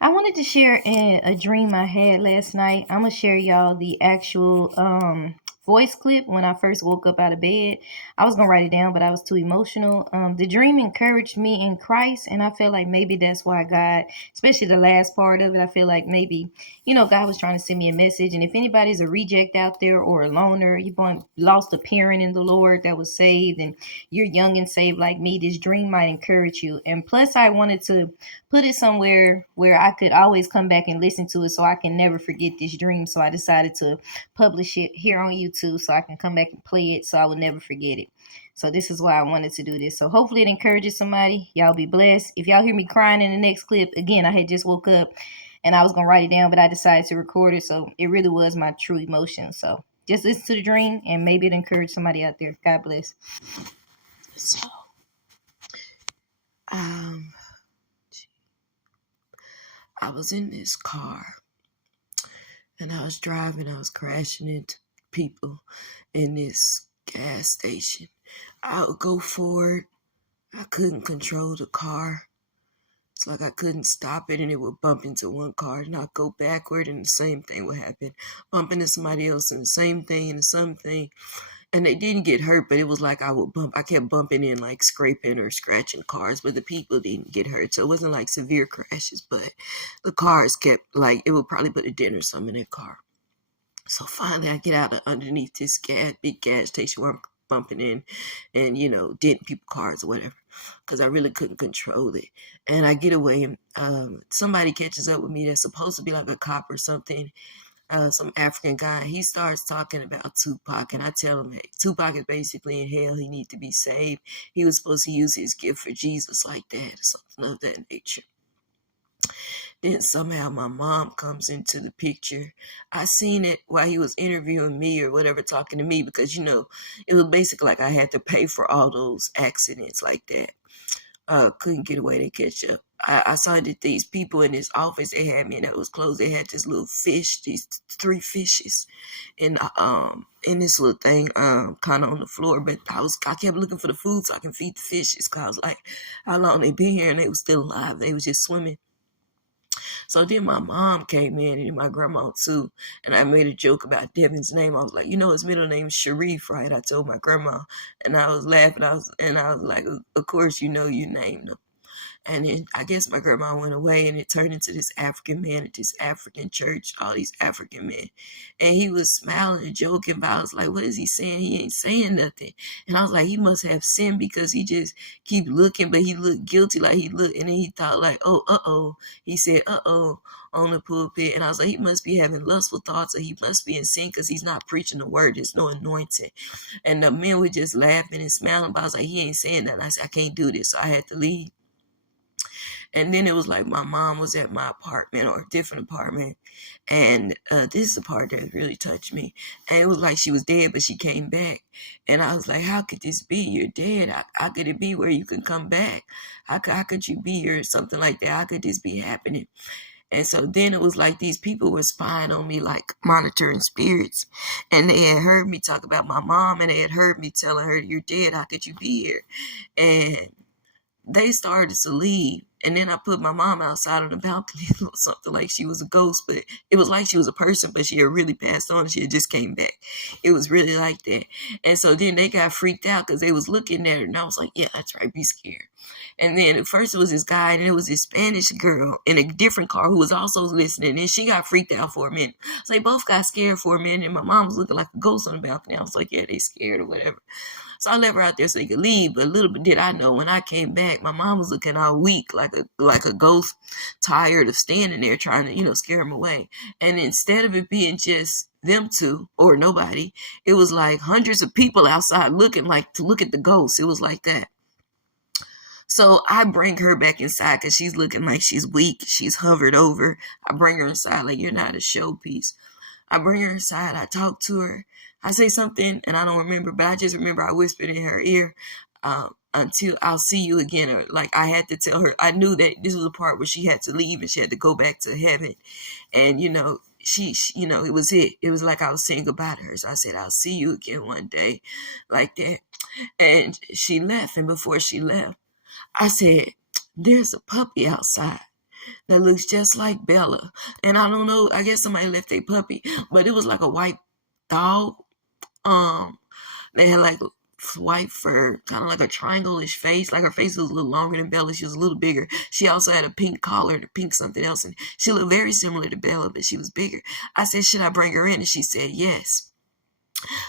I wanted to share a dream I had last night. I'm gonna share y'all the actual voice clip when I first woke up out of bed. I was gonna write it down, but I was too emotional. The dream encouraged me in Christ, and I feel like maybe that's why God, especially the last part of it, I feel like maybe God was trying to send me a message. And if anybody's a reject out there or a loner, lost a parent in the Lord that was saved, and you're young and saved like me, this dream might encourage you. And plus, I wanted to put it somewhere where I could always come back and listen to it so I can never forget this dream. So I decided to publish it here on YouTube so I can come back and play it so I would never forget it. So this is why I wanted to do this. So hopefully it encourages somebody. Y'all be blessed. If y'all hear me crying in the next clip, again, I had just woke up and I was gonna write it down, but I decided to record it. So it really was my true emotion. So just listen to the dream and maybe it encourage somebody out there. God bless. So, um, I was in this car and I was driving. I was crashing into people in this gas station. I would go forward. I couldn't control the car. It's like I couldn't stop it and it would bump into one car and I'd go backward and the same thing would happen. Bump into somebody else and the same thing and the same thing. And they didn't get hurt, but it was like I kept bumping in, like scraping or scratching cars, but the people didn't get hurt. So it wasn't like severe crashes, but the cars kept, like, it would probably put a dent or something in that car. So finally I get out of underneath this big gas station where I'm bumping in and, denting people cars or whatever, because I really couldn't control it. And I get away and somebody catches up with me that's supposed to be like a cop or something, some African guy. He starts talking about Tupac, and I tell him, hey, Tupac is basically in hell. He needs to be saved. He was supposed to use his gift for Jesus like that, or something of that nature. Then somehow my mom comes into the picture. I seen it while he was interviewing me or whatever, talking to me, because, it was basically like I had to pay for all those accidents like that. Couldn't get away to catch up. I saw that these people in this office, they had me and it was closed. They had this little fish, these three fishes in this little thing, kind of on the floor. But I kept looking for the food so I can feed the fishes, because I was like, how long they been here? And they was still alive. They was just swimming. So then my mom came in and my grandma too. And I made a joke about Devin's name. I was like, his middle name is Sharif, right? I told my grandma, and I was laughing. I was like, of course, you named him. And then I guess my grandma went away and it turned into this African man at this African church, all these African men. And he was smiling and joking, but I was like, what is he saying? He ain't saying nothing. And I was like, he must have sinned because he just keep looking, but he looked guilty, like he looked. And then he thought like, oh, uh-oh. He said, uh-oh, on the pulpit. And I was like, he must be having lustful thoughts, or he must be in sin because he's not preaching the word. There's no anointing. And the men were just laughing and smiling, but I was like, he ain't saying that. And I said, I can't do this. So I had to leave. And then it was like my mom was at my apartment, or a different apartment. And this is the part that really touched me. And it was like she was dead, but she came back. And I was like, how could this be? You're dead. How could it be where you can come back? How could you be here? Something like that. How could this be happening? And so then it was like these people were spying on me, like monitoring spirits. And they had heard me talk about my mom, and they had heard me telling her, you're dead. How could you be here? And they started to leave. And then I put my mom outside on the balcony, something like she was a ghost, but it was like she was a person, but she had really passed on and she had just came back. It was really like that. And so then they got freaked out because they was looking at her, and I was like, yeah, that's right, be scared. And then at first it was this guy, and it was this Spanish girl in a different car who was also listening, and she got freaked out for a minute. So they both got scared for a minute, and my mom was looking like a ghost on the balcony. I was like, yeah, they scared or whatever. So I left her out there so they could leave. But little bit did I know, when I came back, my mom was looking all weak, like a ghost, tired of standing there trying to, scare them away. And instead of it being just them two or nobody, it was like hundreds of people outside looking, like to look at the ghost. It was like that. So I bring her back inside because she's looking like she's weak. She's hovered over. I bring her inside like, you're not a showpiece. I bring her inside. I talk to her. I say something, and I don't remember, but I just remember I whispered in her ear, until I'll see you again. Or like I had to tell her, I knew that this was a part where she had to leave and she had to go back to heaven. And, she it was it. It was like I was saying goodbye to her. So I said, I'll see you again one day, like that. And she left. And before she left, I said, there's a puppy outside. that looks just like Bella. And I don't know, I guess somebody left a puppy, but it was like a white dog. Um, they had like white fur, kind of like a triangle-ish face. Like her face was a little longer than Bella. She was a little bigger. She also had a pink collar and a pink something else, and she looked very similar to Bella, but she was bigger. I said, should I bring her in? And she said yes.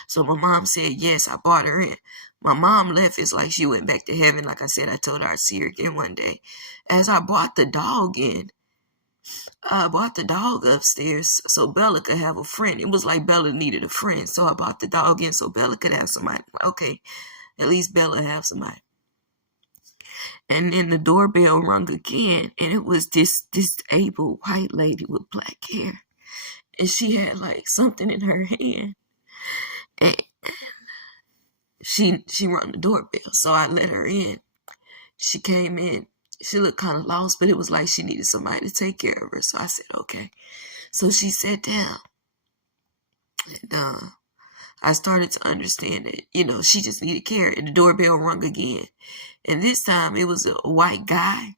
So my mom said yes. I brought her in. My mom left. It's like she went back to heaven. Like I said, I told her I'd see her again one day. As I brought the dog in, I brought the dog upstairs so Bella could have a friend. It was like Bella needed a friend, so I brought the dog in so Bella could have somebody. Okay, at least Bella have somebody. And then the doorbell rung again, and it was this disabled white lady with black hair, and she had like something in her hand, and she rung the doorbell, so I let her in. She came in. She looked kind of lost, but it was like she needed somebody to take care of her. So I said, okay. So she sat down, and I started to understand that, she just needed care. And the doorbell rung again. And this time it was a white guy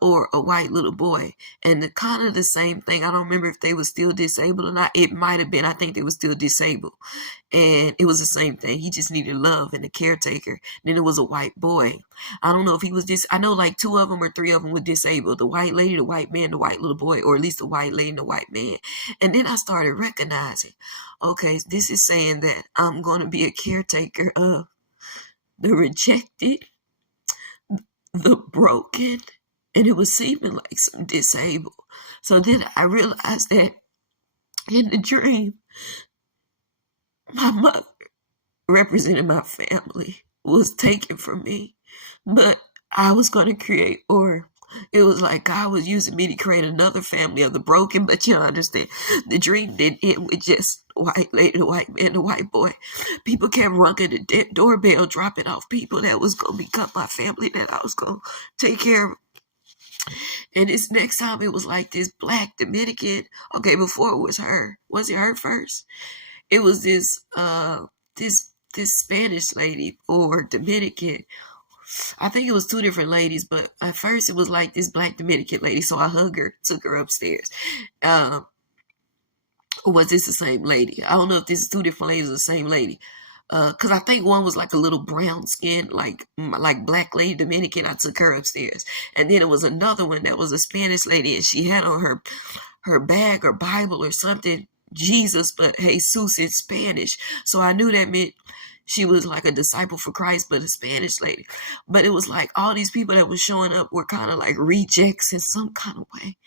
or a white little boy. And the kind of the same thing. I don't remember if they were still disabled or not. It might have been. I think they were still disabled. And it was the same thing. He just needed love and a caretaker. Then it was a white boy. I don't know if he was I know like 2 of them or 3 of them were disabled. The white lady, the white man, the white little boy, or at least the white lady and the white man. And then I started recognizing, okay, this is saying that I'm going to be a caretaker of the rejected, the broken, and it was seeming like some disabled. So then I realized that in the dream, my mother, representing my family, was taken from me. But I was going to create, or it was like God was using me to create another family of the broken. But you understand, the dream didn't end with just the white lady, the white man, the white boy. People kept ringing the doorbell, dropping off people that was going to become my family, that I was going to take care of. And this next time, it was like this black Dominican. Okay, before it was her. Was it her first? It was this Spanish lady or Dominican. I think it was 2 different ladies, but at first it was like this black Dominican lady. So I hugged her, took her upstairs. Or was this the same lady? I don't know if this is 2 different ladies or the same lady. Cause I think one was like a little brown skin, like black lady Dominican. I took her upstairs, and then it was another one that was a Spanish lady, and she had on her bag or Bible or something, Jesus, but Jesus in Spanish. So I knew that meant she was like a disciple for Christ, but a Spanish lady. But it was like all these people that were showing up were kind of like rejects in some kind of way.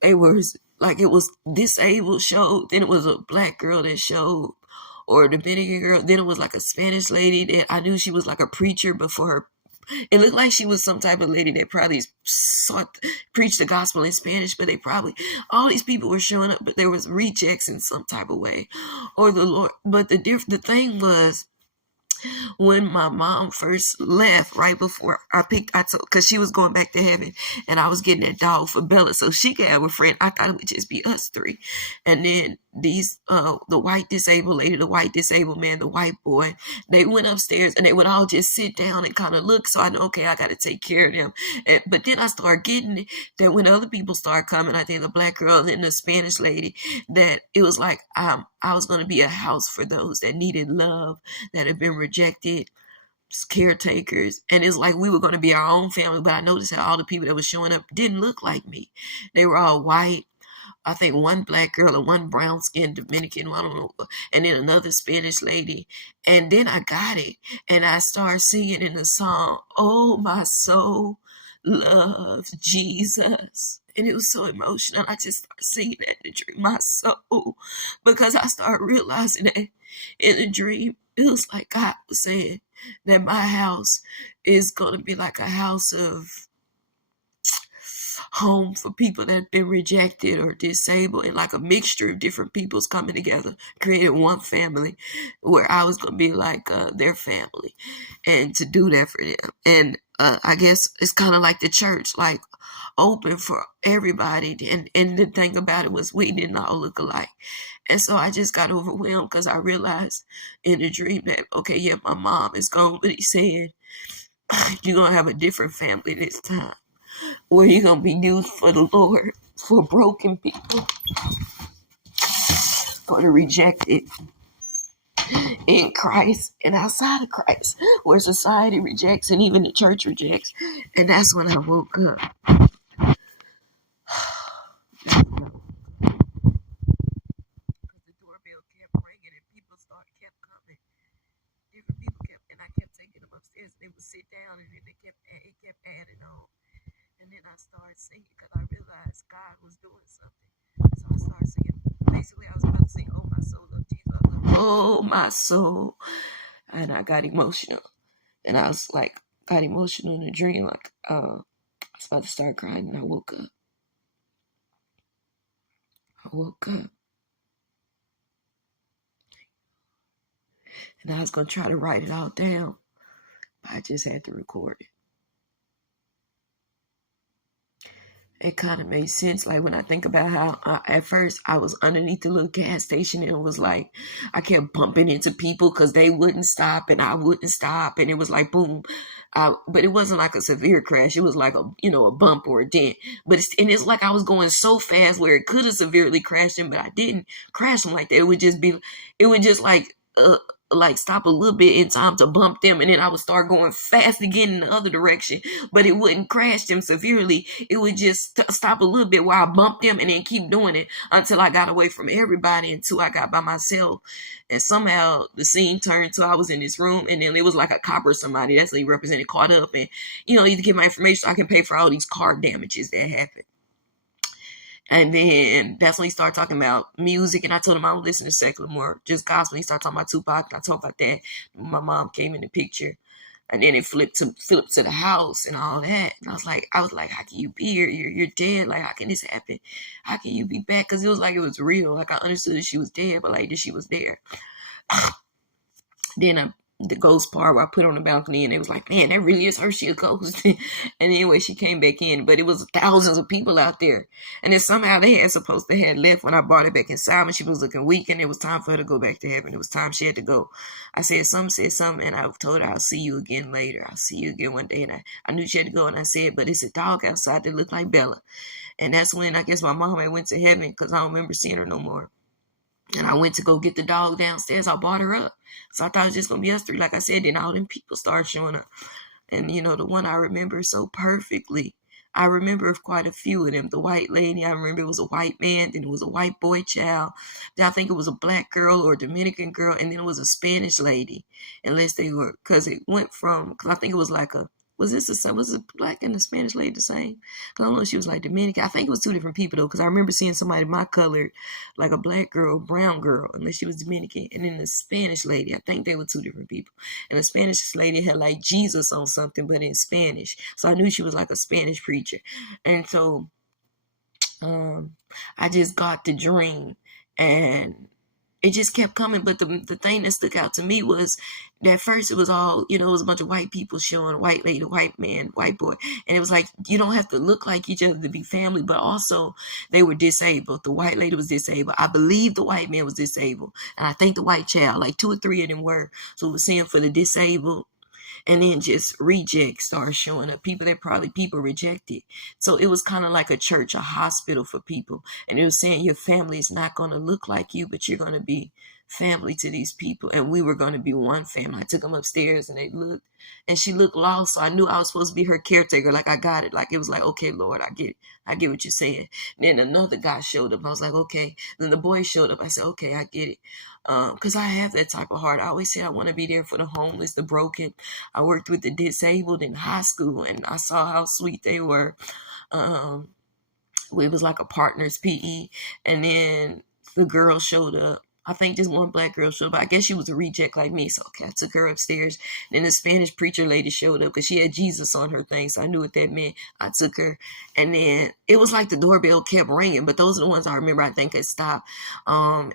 They were like, it was disabled showed, then it was a black girl that showed, or a Dominican girl, then it was like a Spanish lady that I knew she was like a preacher before her. It looked like she was some type of lady that probably preached the gospel in Spanish, but all these people were showing up, but there was rejects in some type of way, or the Lord. But the thing was, when my mom first left, right before because she was going back to heaven, and I was getting that dog for Bella so she could have a friend. I thought it would just be us 3. And then the white disabled lady, the white disabled man, the white boy, they went upstairs and they would all just sit down and kind of look. So I know, okay, I got to take care of them. But then I started getting that when other people started coming, I think the black girl and the Spanish lady, that it was like I was going to be a house for those that needed love, that had been rejected, caretakers. And it's like we were going to be our own family. But I noticed that all the people that were showing up didn't look like me. They were all white. I think 1 black girl and 1 brown skinned Dominican, I don't know, and then another Spanish lady. And then I got it, and I started singing in the song, "Oh, my soul loves Jesus." And it was so emotional. I just started singing that in the dream, my soul, because I started realizing that in the dream, it was like God was saying that my house is going to be like a house of home for people that have been rejected or disabled, and like a mixture of different peoples coming together, creating one family where I was going to be like their family, and to do that for them. And I guess it's kind of like the church, like open for everybody. And the thing about it was we didn't all look alike. And so I just got overwhelmed because I realized in the dream that, okay, yeah, my mom is gone, but he said, you're going to have a different family this time. where you're going to be used for the Lord, for broken people, for the rejected in Christ and outside of Christ, where society rejects and even the church rejects. And that's when I woke up. The doorbell kept ringing and people kept coming. Different people kept, and I kept taking them upstairs. And they would sit down, and then it kept adding on. And then I started singing because I realized God was doing something. So I started singing. Basically, I was about to sing, "Oh my soul, love Jesus." I was like, "Oh my soul," and I got emotional. And I was like, got emotional in a dream, like I was about to start crying, and I woke up. And I was gonna try to write it all down, but I just had to record it. It kind of made sense. Like when I think about how at first I was underneath the little gas station and it was like I kept bumping into people because they wouldn't stop and I wouldn't stop. And it was like, boom. But it wasn't like a severe crash. It was like a bump or a dent. But it's like I was going so fast where it could have severely crashed him, but I didn't crash him like that. It would just like stop a little bit in time to bump them, and then I would start going fast again in the other direction, but it wouldn't crash them severely. It would just stop a little bit while I bumped them and then keep doing it until I got away from everybody, until I got by myself. And somehow the scene turned to I was in this room, and then it was like a cop or somebody that's like represented caught up, and either get my information so I can pay for all these car damages that happened. And then that's when he started talking about music. And I told him I don't listen to secular, more just gospel. He started talking about Tupac. And I talked about that. My mom came in the picture. And then it flipped to the house and all that. And I was like, how can you be here? You're dead. Like, how can this happen? How can you be back? Because it was like it was real. Like I understood that she was dead, but like that she was there. Then the ghost part where I put on the balcony and it was like, man, that really is her. She a ghost. And anyway, she came back in, but it was thousands of people out there. And then somehow they had left when I brought it back inside when she was looking weak and it was time for her to go back to heaven. It was time she had to go. I said something, and I told her, I'll see you again later. I'll see you again one day. And I knew she had to go, and I said, but it's a dog outside that looked like Bella. And that's when I guess my mom had went to heaven because I don't remember seeing her no more. And I went to go get the dog downstairs. I brought her up. So I thought it was just going to be us three. Like I said, then all them people started showing up. And, the one I remember so perfectly, I remember quite a few of them. The white lady, I remember it was a white man. Then it was a white boy child. Then I think it was a black girl or a Dominican girl. And then it was a Spanish lady. Unless they were, because it went from, because I think it was like was the black and the Spanish lady the same? I don't know if she was like Dominican. I think it was two different people though, because I remember seeing somebody my color, like a black girl, brown girl, unless she was Dominican. And then the Spanish lady, I think they were two different people. And the Spanish lady had like Jesus on something, but in Spanish. So I knew she was like a Spanish preacher. And so I just got the dream, and it just kept coming. But the thing that stuck out to me was that first it was all, it was a bunch of white people showing, white lady, white man, white boy. And it was like, you don't have to look like each other to be family, but also they were disabled. The white lady was disabled. I believe the white man was disabled. And I think the white child, like 2 or 3 of them were. So it was saying for the disabled. And then just rejects started showing up, people that probably people rejected. So it was kind of like a church, a hospital for people. And it was saying your family is not going to look like you, but you're going to be family to these people. And we were going to be one family. I took them upstairs and they looked, and she looked lost. So I knew I was supposed to be her caretaker. Like I got it. Like it was like, okay, Lord, I get it. I get what you're saying. Then another guy showed up. I was like, okay. Then the boy showed up. I said, okay, I get it. Because I have that type of heart. I always said I want to be there for the homeless, the broken. I worked with the disabled in high school, and I saw how sweet they were. It was like a partner's PE, and then the girl showed up. I think just one black girl showed up. I guess she was a reject like me. So okay, I took her upstairs. Then the Spanish preacher lady showed up because she had Jesus on her thing. So I knew what that meant. I took her. And then it was like the doorbell kept ringing. But those are the ones I remember I think it stopped. But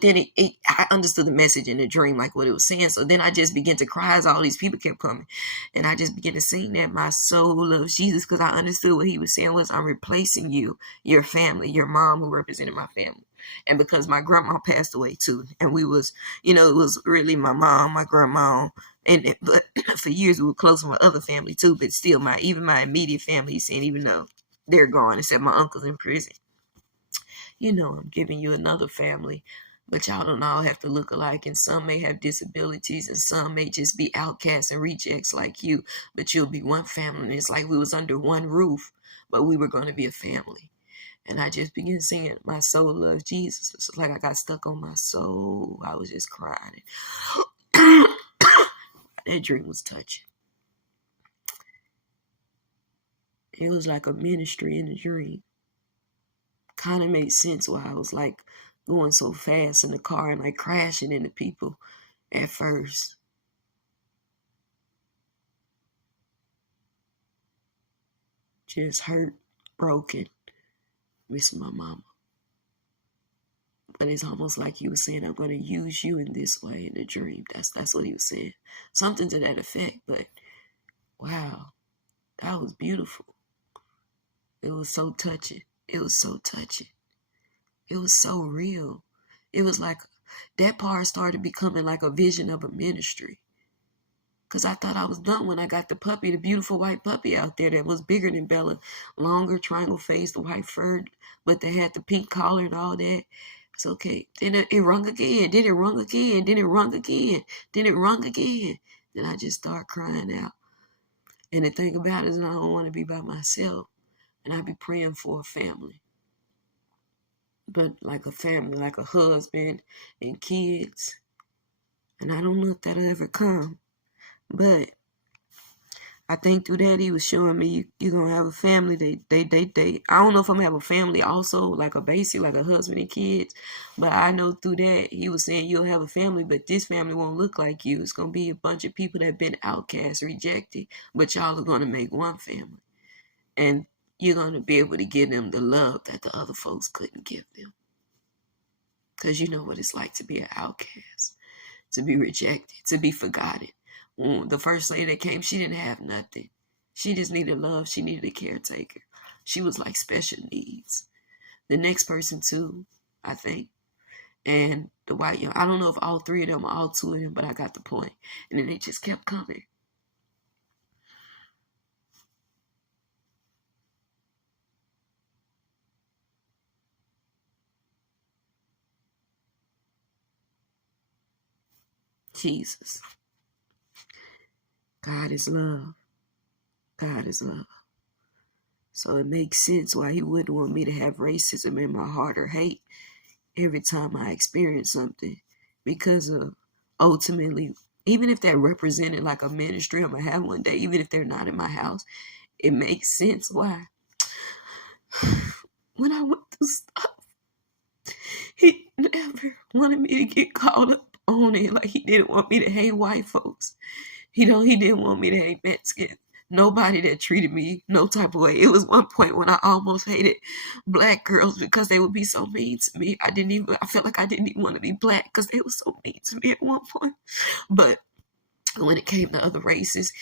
then I understood the message in the dream, like what it was saying. So then I just began to cry as all these people kept coming. And I just began to sing that my soul loves Jesus, because I understood what he was saying was, I'm replacing you, your family, your mom who represented my family. And because my grandma passed away too, and we was, it was really my mom, my grandma, But for years we were close with my other family too, but still even my immediate family, he's saying, even though they're gone, except my uncle's in prison. I'm giving you another family, but y'all don't all have to look alike, and some may have disabilities, and some may just be outcasts and rejects like you, but you'll be one family, and it's like we was under one roof, but we were going to be a family. And I just began saying, my soul loves Jesus. It's like I got stuck on my soul. I was just crying. That dream was touching. It was like a ministry in a dream. Kind of made sense why I was like going so fast in the car and like crashing into people at first. Just hurt, broken, missing my mama. But it's almost like he was saying, I'm going to use you in this way in the dream. That's what he was saying. Something to that effect. But wow, that was beautiful. It was so touching. It was so touching. It was so real. It was like that part started becoming like a vision of a ministry. Because I thought I was done when I got the puppy, the beautiful white puppy out there that was bigger than Bella. Longer, triangle face, the white fur, but they had the pink collar and all that. It's okay. Then it rung again. Then it rung again. Then it rung again. Then it rung again. Then I just start crying out. And the thing about it is I don't want to be by myself. And I be praying for a family. But like a family, like a husband and kids. And I don't know if that'll ever come. But I think through that he was showing me you're gonna have a family. They. I don't know if I'm gonna have a family also, like a basic, like a husband and kids. But I know through that he was saying you'll have a family, but this family won't look like you. It's gonna be a bunch of people that have been outcast, rejected, but y'all are gonna make one family. And you're gonna be able to give them the love that the other folks couldn't give them. Because you know what it's like to be an outcast, to be rejected, to be forgotten. When the first lady that came, she didn't have nothing. She just needed love. She needed a caretaker. She was like special needs. The next person too, I think. And the white young, I don't know if all three of them or all two of them, but I got the point. And then they just kept coming. Jesus. God is love. God is love. So it makes sense why he wouldn't want me to have racism in my heart or hate every time I experience something, because of ultimately, even if that represented like a ministry I'm gonna have one day, even if they're not in my house, it makes sense why. When I went through stuff, he never wanted me to get caught up on it. Like he didn't want me to hate white folks. He didn't want me to hate Mexicans. Nobody that treated me no type of way. It was one point when I almost hated black girls because they would be so mean to me. I felt like I didn't even want to be black because they were so mean to me at one point. But when it came to other races,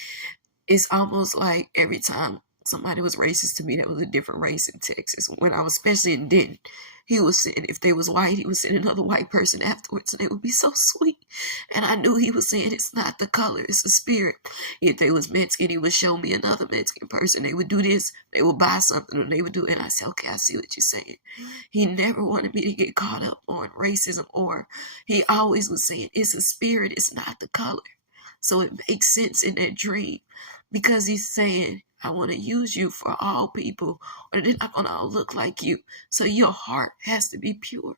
it's almost like every time somebody was racist to me that was a different race in Texas. When I was especially in Denton, he was saying if they was white, he was saying another white person afterwards, and they would be so sweet. And I knew he was saying it's not the color, it's the spirit. If they was Mexican, he would show me another Mexican person. They would do this, they would buy something, and they would do it. And I said, okay, I see what you're saying. He never wanted me to get caught up on racism, or he always was saying it's a spirit, it's not the color. So it makes sense in that dream because he's saying, I want to use you for all people, or they're not going to all look like you. So your heart has to be pure.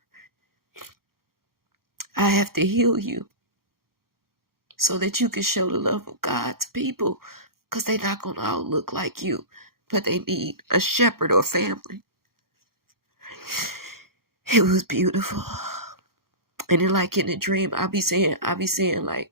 I have to heal you so that you can show the love of God to people, because they're not going to all look like you, but they need a shepherd or family. It was beautiful. And then like in the dream, I'll be saying like,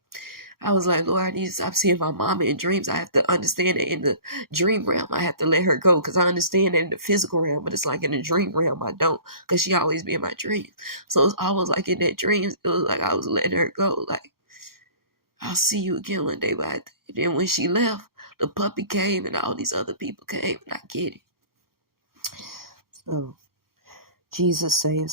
I was like, Lord, I need to stop seeing my mama in dreams. I have to understand that in the dream realm, I have to let her go, because I understand that in the physical realm, but it's like in the dream realm, I don't, because she always be in my dreams. So it's almost like in that dream, it was like I was letting her go. Like, I'll see you again one day. But then when she left, the puppy came and all these other people came, and I get it. So Jesus saves.